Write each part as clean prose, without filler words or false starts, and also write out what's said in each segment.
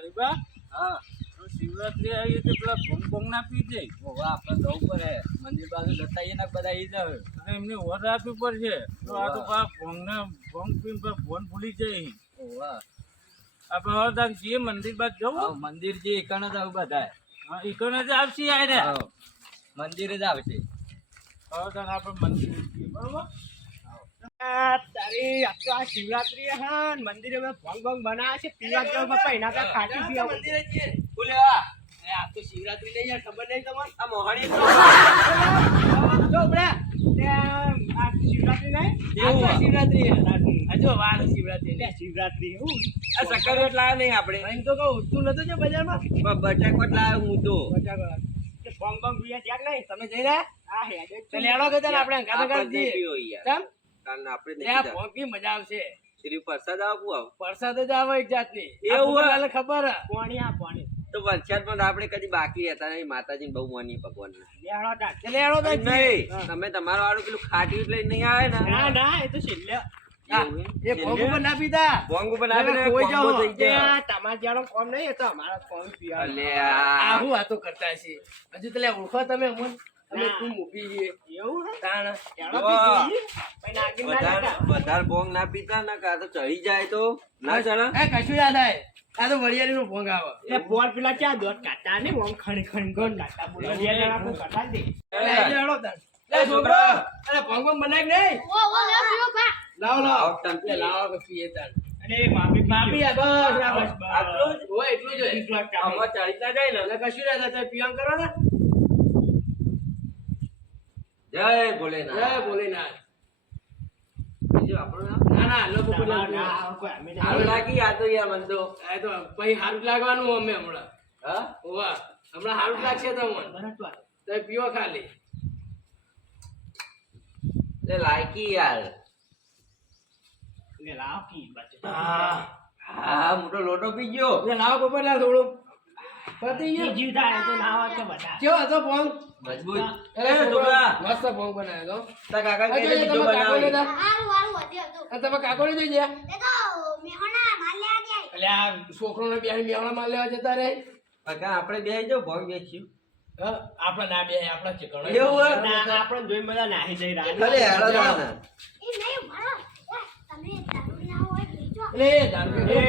હરીબા હા શિવરાત્રી આવી તો પેલા ભોંગ ભોંગ ના પી જાય. ઓવા આપણે જવું પડે મંદિર બાજુ જતા આવીએ ને બધા ઈ જાવ અને એમને ઓર આપવી પડશે તો આ તો પા ભોંગને ભોંગ પીને ફોન ભૂલી જાય. ઓવા આપણે હવે તાર જઈએ મંદિર બાદ જવું. મંદિર જે એકણ જ આવું બધા હા ઈકોને જ આવશે આને. મંદિર જ આવશે. હવે તાર આપણે મંદિર જઈએ બરોબર. તારી આ તો આ શિવરાત્રી હા મંદિરે ભંગ ભંગ બનાવે છે પીવા તો બાપા એના કા ખાટી પીવા મંદિરે છે બોલ્યા આ તો શિવરાત્રી નહીં યાર ખબર નહીં તમને આ મોહણી જો બરા તે આ શિવરાત્રી નહીં આ શિવરાત્રી હજુ વાર શિવરાત્રી ને શિવરાત્રી હું આ સકરવટ લાવ્યો નહીં આપણે એમ તો કહું તું નતો જો બજારમાં બટાકોટ લાવ્યો હું તો કે ભંગ ભંગ પીવા ત્યાં નહીં તમે જઈ રહ્યા હા હે તો લેડો કે આપણે ગાના જઈએ કેમ આપણે ત્યાં ભોંકી મજા આવશે શ્રી પ્રસાદ આપવું આવ પ્રસાદ જ આવે એક જાતની એવું એવું ખબર પાણી આ પાણી તો વરસાદમાં આપણે કદી બાકી રહેતા નહીં માતાજી બહુ માની ભગવાન લેડો તા લેડો તો નહીં તમે તમારું વાળું પેલું ખાટી લઈને નહીં આવે ને ના ના એ તો છેલ્લે એ ભોંગ ઉપર ના પીતા ભોંગ બનાવીને કોઈ જાઓ કોમ્બો થઈ જાય. તમાર જેનો કોમ નહીં એ તો અમારા કોમ પીવા અલ્યા. આ હું વાતો કરતા છે હજુ તો લે ઓળખો તમે મન અમે તું મૂકી જઈએ એવું હે તાણ લેડો પી ભાઈ નાગી ના લેતા વધારે ભોંગ ના પીતા ને કાં તો ચડી જાય તો ના ચડે એ કશું યાદ આવે આ તો વરિયાળી નો ભોંગ આવે એ પોર પેલા ક્યાં દોત કાટા ને ઓમ ખણી ખણી ગોન નાખતા બોલ વરિયાળી આપણે કાટા દે લેડો તાણ લે છોકરો અરે ભોંગ ભોંગ બનાય નહીં લાવો લાવો ટંકી. લાવો કે પીએ તાણ અને માપી આ બસ આટલું જ? હોય એટલું જ આમાં ચડી ના જાય ને એટલે કશું ના થાય પીવાન કરો ને જય ભોલેનાથ. જય ભોલેનાથ બીજું આપણું નામ? ના ના લોકો પેલા સારું લાગી આ તો યાર મને તો. એ તો ભાઈ સારું લાગવાનું અમે હમણાં હા? હોવા હમણાં સારું લાગશે તમને તો પીવો ખાલી તે લાયકી યાર. હા મોટો લોટો પી ગયો. લાવો પોપટલાલ થોડું પતી ગયું કેવો હતો ભોંગ મજબૂત. અરે એ છોકરા, છોકરા, મસ્ત ભોંગ બનાવ્યો તો તારા કાકા અજય, કહેતા બીજો તમે કાકો બનાવી. લેતા તમે કાકો લઈ જઈ ગયા એટલે આ છોકરો ને બેહી મેવણા માં લેવા જતા રહે કાકા આપણે બે જો ભોંગ વેચ્યું. હા, આપણે ના બે આપણા ચીકણો એવું હોય? ના આપણે જોઈ બધા નાહી જઈ ભલે હેરો જાઓ ને. એટલે એ દારૂ એ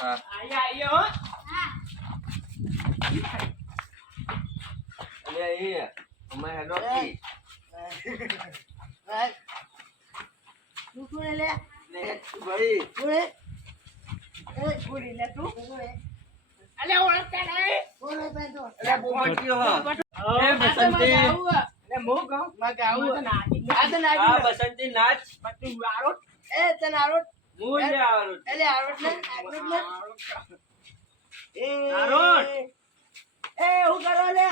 હા. આયા હો અલ્યા એ અમારે હેડો કી. લે, ભાઈ અલે ઓળખતા નહીં અલ્યા પોપટીઓ હા. એ બસંતી. એટલે મો કહું માં કે આવું આ તો નાગી હા બસંતી નાચ. પટ્ટી આરોટ એ તને આરોટ હું લે આવવાનું. એટલે આરોટ ને આરોટ ને એ આરોટ. એ હું કરો લે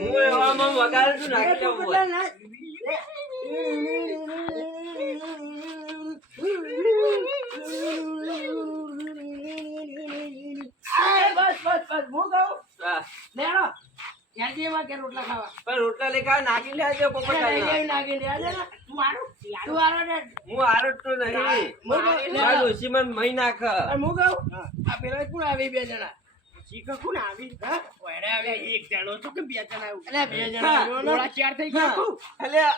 હું એવામાં વગાડું છું નાખી દઉં બોલ. બસ બસ બસ હું કહું હા. લેડો ક્યાંથી એમાં કે રોટલા ખાવા પણ રોટલા લે કા નાખી લે આજે પોપટ નાખી દે આજે ને તું આરો ને હું આરોટ તો નહીં. મારા ડોશી મને મહી નાખ. અને હું કહું આ પેલા કોણ આવી બે જણા શીખો કોણ આવી હા ઓરે આવે એક જણો તો કે બે જણા આવ્યું અલ્યા બે જણા આવ્યો ને ઓલા ચાર થઈ ગયા તું અલ્યા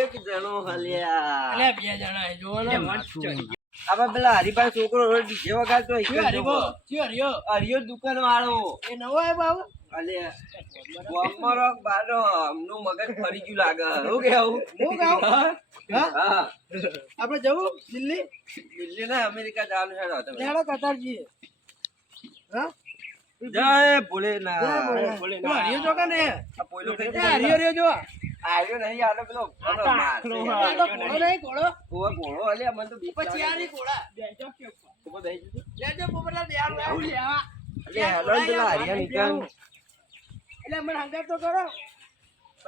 એક જણો હલ્યા. અલ્યા બે જણા જો ને મન ચડી આમાં પેલા હરીભાઈ છોકરો રોજ ડીજે વગાડતો હોય. ગયો હરીબો ચિયો હરિયો હરિયો દુકાન વાળો. એ નવો આવ્યો બાબુ અલ્યા ગોમરો બાલો હમનું મગજ ફરી ગયું લાગે. હું કેવું? હું કહું હા હા આપણે જવું દિલ્હી દિલ્હી ને અમેરિકા જવાનું છે ને તમે. લેડો કતારજી હા જય ભોલેનાથ. તું હરિયો જો કે ને આ પોયલો કઈ એ હરિયો રહ્યો જો આવ્યો નહીં આલો પેલો ઘોડો મારશે. આ તો ઘોડો નહીં ઘોડો ઓવે ઘોડો અલ્યા મને તો બીક પછી લાગે. આ ની ઘોડા બેજો કે ઉપર બેસી જજો. લેજો પોપટલા બેહાર લાવ લેવા અલ્યા હેલો ને પેલા હરિયા નીકળ. એટલે મને હંગાત તો કરો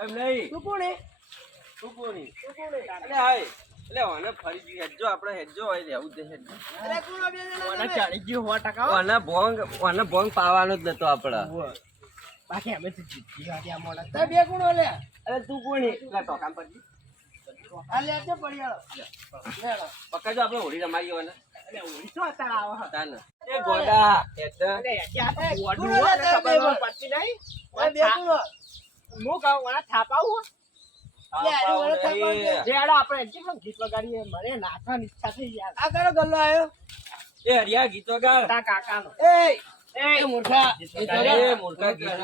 એમ નહીં. તું કોણ હે તું કોની? તું કોણ હે અલ્યા હાય. અલ્યા ઓને ફરી ગયું હેડજો આપણે હેડજો હોય લેવું દે હેડજો. એટલે કોણ બે જણા ચાલી ગયો 100% ઓને ભોંગ પાવાનો જ નતો આપડા. બાકી અમે તો જીતી ગયા મોડા તો બે કોણ લે અરે તું કોની? પેલા ટોકામ પરથી. આ લેજો પડિયાળો. લેલો. પકડજો આપણે હોળી રમાઈએ હોય ને અરે ઓળી શું અત્યારે આવો હે? તાન એ ગોડા એટલે અરે ક્યાં છે? ગોડું હોય ને ખબર પડતી નહીં. હું કહું, મને થાપાવું હે? જે આડો આપણે એટલી પણ ગીત વગાડીએ, મને નાચવાની ઈચ્છા થઈ યાર. આ કયો ગલ્લો આવ્યો? એ હરિયા ગીતો ગાર તા કાકાનો. એ મૂર્ખા. એ મૂર્ખા ગીતો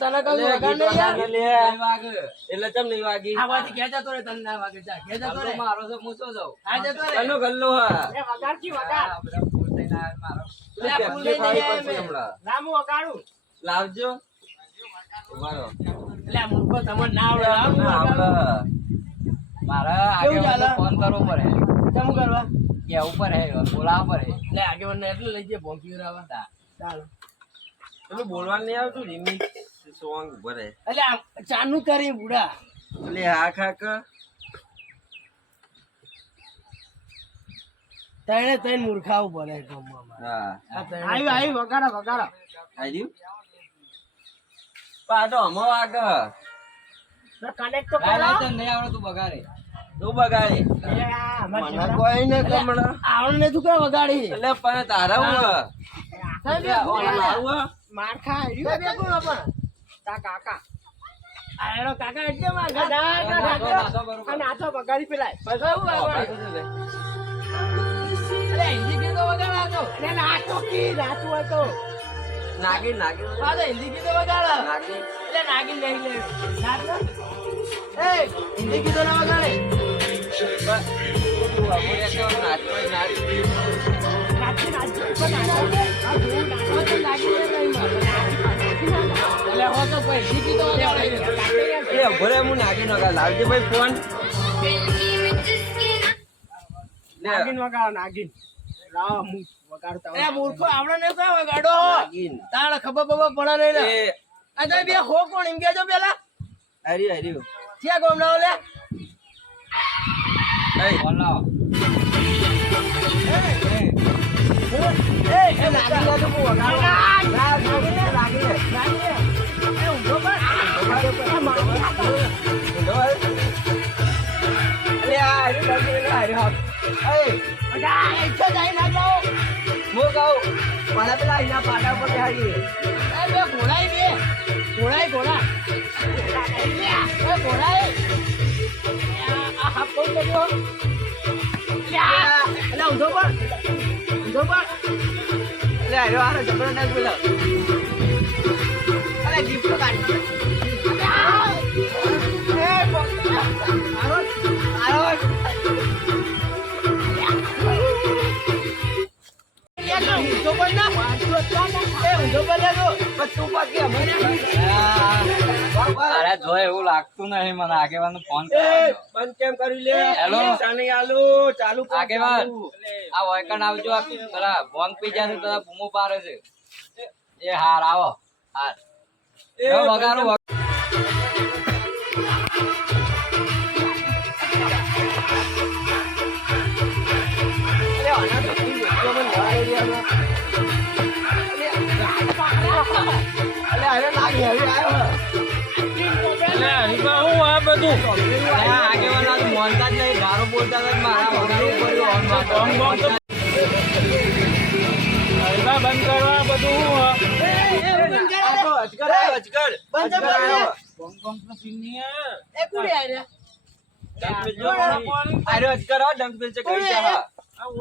તને કહું લે, વગાડ ગીતો નહીં યાર. ગાને લે. નહીં વાગે. એટલે ચમ નહીં વાગી આ બાજુ ઘેર જતો રે, તને ના વાગે. જા, ઘેર જતો ગલ્લો રે. મારો છે હું શું જાઉં આ જતો રે. કનો ગલ્લો હા એ વગાડથી વગાડ. લે, પેપ્સી ફૂલ લઈ ખાવી જઈએ પડશે અમે. હમણાં. ના, હું વગાડું. લાવજો મારો એટલે આ મૂર્ખો તમને ના આવડે. હા, હું વગાડું. મારા કેવું ચાલે? આગળ ફોન કરવો પડે કેમ કરવા? કેવું પડે બોલાવવા પડે લે, આગેવાનને એટલે લઈ જઈએ ભોંકી રાવા. ચાલો. પેલું બોલવાનું નહીં આવતું રિમિક્સ સોંગ ભરે એટલે આ ચાનું કરી બુડા. એટલે હા ખાક તને તને મૂર્ખાવું પડે ગામમાં. હા આવી વગાડો વગાડો. આવ્યું પાટો હમો વાગ કનેક્ટ તો કરો. નહીં આવડે તું બગાડે તું બગાડે એ આ અમાર મને જીવડા. કોઈ ને એટલે કમળા આવડે ને તું કે વગાડી. એટલે પણ તારા હું સાહેબ, એ મારું માર ખા રહ્યું બે કોણ પણ તા કાકા આ એનો કાકા એટલે માર ગડા નાચો બરોબર. આ નાચો વગાડી પેલાય બસાવું વગાડી. અરે હિન્દી ગીતો વગાડો. અરે નાચો કી નાચવું હોય તો નાગી નાગી પાછો હિન્દી ગીતો વગાડો. નાગી એટલે નાગીન નહીં લે નાચ ને. એ હિન્દી ગીતો ના વગાડે. નાચી નાચી પણ નાચો. આ જોવું નાચો તો નાગી લે નહીં મારે. એટલે હો તો કોઈ હિન્દી ગીતો વગાડે. એ ભલે હું નાગી નગા લાવજે ભાઈ ફોન લે નાગીન વગાડો નાગીન. લાવો હું વગાડતા એ મૂર્ખો આવડે ને તો વગાડો. નાગીન તાણે ખબર પડે નહીં ને. એ આ તમે બે હો કોણ એમ કેજો પેલા હર્યું હર્યું ક્યાં ગોમડાઓ લે. એ બોલો એ નાગીન લે તો હું વગાડો. નાગીન લે. એ ઊંધો પર. આ મારો કાકા. અલે આ હર્યું હર્યું એ બધા ઈચ્છા જાય ના જાઓ. હું કહું મને પેલા અહીંના પાટા ઉપર બેહાડી એ બે ઘોડાઈ બે ઘોડાઈ ઘોડા. એ ઘોડાઈ આ હાફ કોઈ કરજો. એટલે ઊંધો પર ઊંધો પર. એટલે હર્યો હારો જબરો નાખ પેલો અરે ગિફ્ટ કાઢી. અરે જો એવું લાગતું નહીં મને આગેવાનું ફોન બંધ કેમ કરી લે હેલો આલુ ચાલુ આગેવાન આ વૈકણ આવજો આ પેલા ફોન પી જાય છે પેલા બૂમો પારે છે એ હાર આવો હાર એ વગારો આગેવાન મોનતા જ નહીં ગારો બોલતા જ મારા વગાડવું પડ્યું બંધ કરવા બધું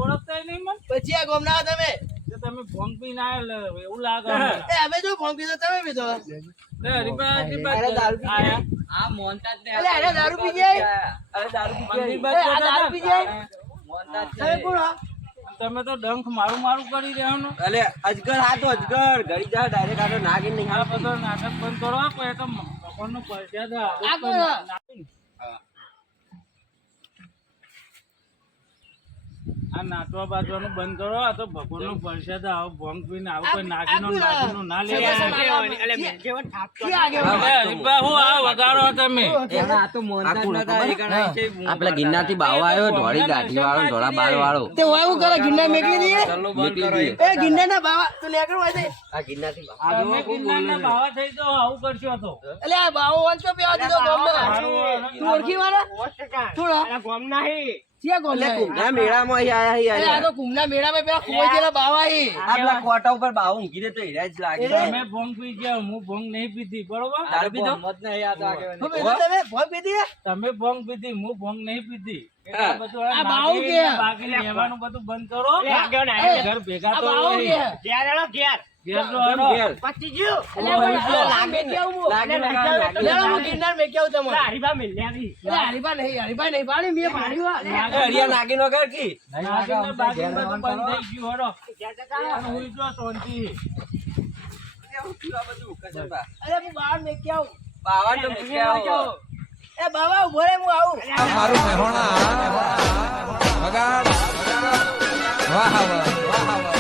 ઓળખતા નહીં મને પછી આ ગોમના તમે તો તમે ફોન પી ના એવું લાગે અમે જો ફોન પીધો તમે પીધો. આયા આ મોનતા જ નહીં અરે અરે દારૂ પી જાય. અરે દારૂ મંદિર એ બાજુ આ દારૂ પી જાય. મોનતા જ તમે કોણ હો? તમે તો ડંખ મારું મારું કરી રહ્યા અલે અજગર આ તો અજગર ઘડી જા ડાયરેક્ટ આટો નાગીન નહીં આ બધો નાટક બંધ કરો પછી તો ભગવાનનો પરસ્યા તો આ કોણ હો? આ નાચવા બાજવાનું બંધ કરો. આ તો ભગવાનનો પ્રસાદ. આવો ભોંગ પીને આવું કોઈ નાગીનું ના લેવા. અલે જેવન થાપતો હરીફા હું આ વગાડો તમે. આ તો મોનતા જ નતા, એ કણાય છે. આપડે ગિરનાર થી બાવા આવ્યો ધોળી ગાંઠી વાળો ધોળા બાલ વાળો તે હોય હું કરે ગિરનાર મેકલી દીએ ચલો બંધ કરો એ. એ ગિરનાર ના બાવા તું લેકર હોય છે આ ગિરનાર થી આ જો તમે ખૂબ ગિરનારના બોલે છે. ભાવા થઈ તો આવું કરશો તો. એટલે આ બાવો વાંચો પેવા દીધો ગામમાં મારું તું ઓળખી વાળા થોડા ગામ નહીં ક્યાં ગામ એટલે કુંભના મેળામાં અહીં આયા હી આ તો કુંભના મેળામાં પેલા ખોઈ ગયેલા બાવા હી આપલા કોટા ઉપર બાવ ઊંઘી દે તો હીરા જ લાગે તમે ભોંગ પી ગયા, હું ભોંગ નહીં પીધી, બરોબર? તારે પીધો? મત નહીં આ તો આગેવાની. શું કીધું તમે ભોય પીધી તમે ભોંગ પીધી, હું ભોંગ નહીં પીધી. હા. આ બધું આ બાવું કે? બાકી લેવાનું બધું બંધ કરો. એ, ઘર ભેગા આ તો બાવો હોય. કે ઘેર ઘેર તો કેમ હરો. ઘેર? પચી ગયું ઓય, એટલે લાગે કેવું લાગે ને કાં લાગે? લેવા હું ગિરનાર મેં કેવું તમને હરીબા મિલ્યાવી હરીબા નહીં પાણી મેં પાણી એ હરિયા નાગીનો ઘર કી? નાગીને બાગીને બધું બંધ થઈ ગયું, હરો. અને હુઈ જો શાંતિ. કેવું થયું આ બધું? કસબા. અરે હું બહાર મેં કેવું બાવા તો મૂકે આવો. એ બાબા ઉભો રે હું આવું મારું મહેણા વગાડ વાહ વાહ વાહ વાહ